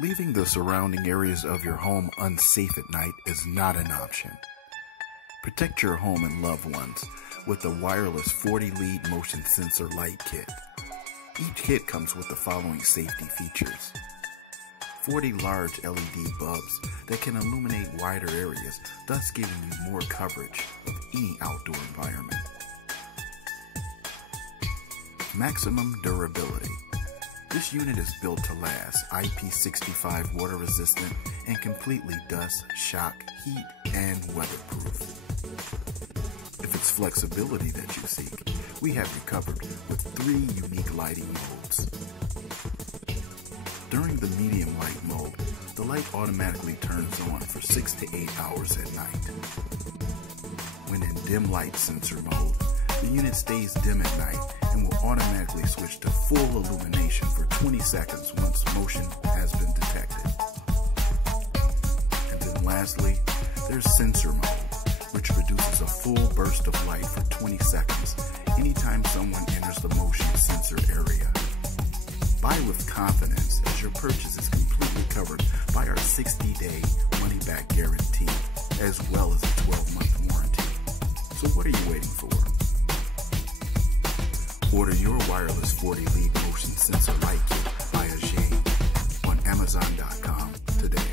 Leaving the surrounding areas of your home unsafe at night is not an option. Protect your home and loved ones with the wireless 40-lead motion sensor light kit. Each kit comes with the following safety features: 40 large LED bulbs that can illuminate wider areas, thus giving you more coverage of any outdoor environment. Maximum durability. This unit is built to last, IP65 water resistant, and completely dust, shock, heat, and weatherproof. If it's flexibility that you seek, we have you covered with 3 unique lighting modes. During the medium light mode, the light automatically turns on for 6 to 8 hours at night. When in dim light sensor mode, the unit stays dim at night and will automatically switch to full illumination for 20 seconds once motion has been detected. And then lastly, there's sensor mode, which produces a full burst of light for 20 seconds anytime someone enters the motion sensor area. Buy with confidence, as your purchase is completely covered by our 60-day money-back guarantee, as well as a 12-month warranty. So what are you waiting for? Order your wireless 40-lead motion sensor light kit by Ajiang on Amazon.com today.